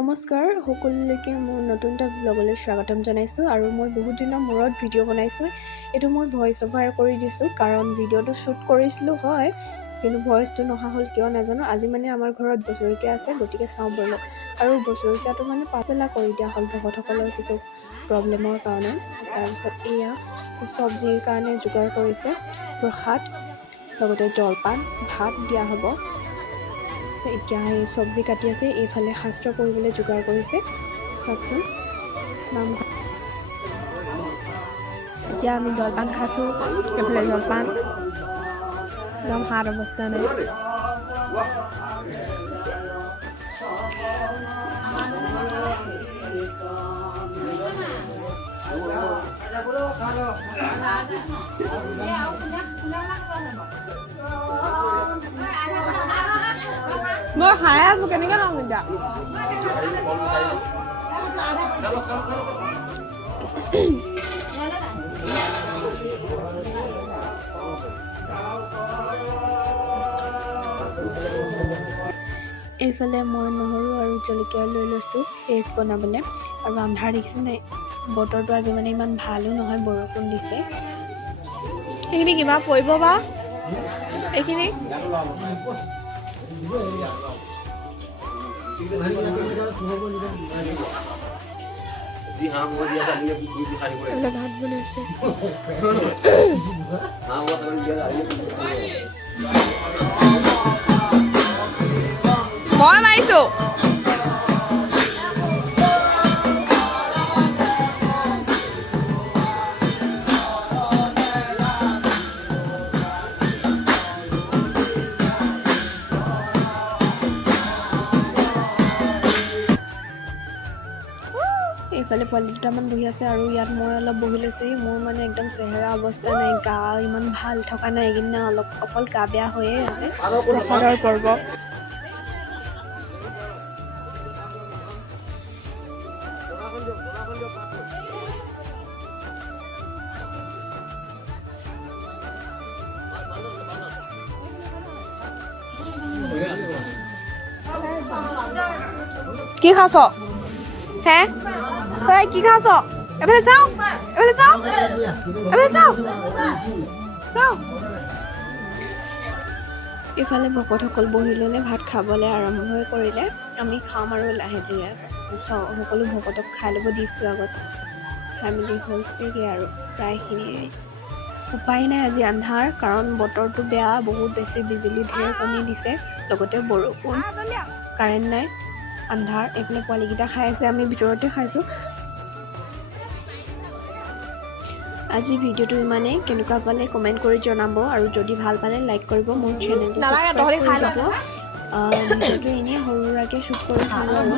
নমস্কাৰ সকলোলৈকে মোৰ নতুন এটা ব্লগলৈ স্বাগতম জনাইছোঁ আৰু মই বহুত দিনৰ মূৰত ভিডিঅ' বনাইছোঁ। এইটো মই ভইচ অভাৰ কৰি দিছোঁ কাৰণ ভিডিঅ'টো শ্বুট কৰিছিলোঁ হয়, কিন্তু ভইচটো নহা হ'ল কিয় নাজানো। আজি মানে আমাৰ ঘৰত বছৰেকীয়া আছে, গতিকে চাওঁ বলক। আৰু বছৰেকীয়াটো মানে পাতলা কৰি দিয়া হ'ল ভকতসকলৰ কিছু প্ৰব্লেমৰ কাৰণে। তাৰপিছত এয়া চব্জিৰ কাৰণে যোগাৰ কৰিছে, প্ৰসাদ লগতে জলপান ভাত দিয়া হ'ব। এতিয়া এই চব্জি কাটি আছে, এইফালে শাস্ত্ৰ কৰিবলৈ যোগাৰ কৰিছে। চাওকচোন নামঘৰ। এতিয়া আমি জলপান খাইছোঁ, এইফালে জলপান একদম হাত অৱস্থা নাই। মই খাই আছোঁ, কেনেকৈ ল'ম এতিয়া? এইফালে মই নহৰু আৰু জলকীয়া লৈ লৈছোঁ পেষ্ট বনাবলৈ। আৰু আন্ধাৰ দেখিছে নাই, বতৰটো আজি মানে ইমান ভালো নহয়, বৰষুণ দিছে। এইখিনি কিবা পৰিব বা এইখিনি ভাত বনাইছে। মই মাৰিছোঁ। এইফালে পোৱালি দুটামান বহি আছে আৰু ইয়াত মই অলপ বহি লৈছোঁ। মোৰ মানে একদম চেহেৰা অৱস্থা নাই, গা ইমান ভাল থকা নাই এইকেইদিন, অকল গা বেয়া হৈয়ে আছে। প্ৰসাদৰ পৰ্ব কি খাছ হে? তই কি খাছ? এফালে চাওঁ, এফালে চাওঁ, এফালে চাওঁ, চাওঁ। ইফালে ভকতসকল বহি ল'লে, ভাত খাবলৈ আৰম্ভ কৰিলে। আমি খাম আৰু লাহে ধীৰে সকলো ভকতক খাই ল'ব দিছোঁ আগত। খাই মেলি হৈছেগৈ আৰু প্ৰায়খিনিয়ে। উপায় নাই, আজি আন্ধাৰ কাৰণ বতৰটো বেয়া, বহুত বেছি বিজুলী ঢেৰেকণি দিছে, লগতে বৰষুণ, কাৰেণ্ট নাই, আন্ধাৰ। এইফালে পোৱালিকেইটা খাই আছে, আমি ভিতৰতে খাইছোঁ। আজি ভিডিঅ'টো ইমানেই। কেনেকুৱা পালে কমেণ্ট কৰি জনাব আৰু যদি ভাল পালে লাইক কৰিব, মোৰ চেনেলটো ছাবস্ক্ৰাইব কৰি দিব। ভিডিঅ'টো এনেই সৰু সুৰাকৈ শ্বুট কৰি থ'লোঁ আৰু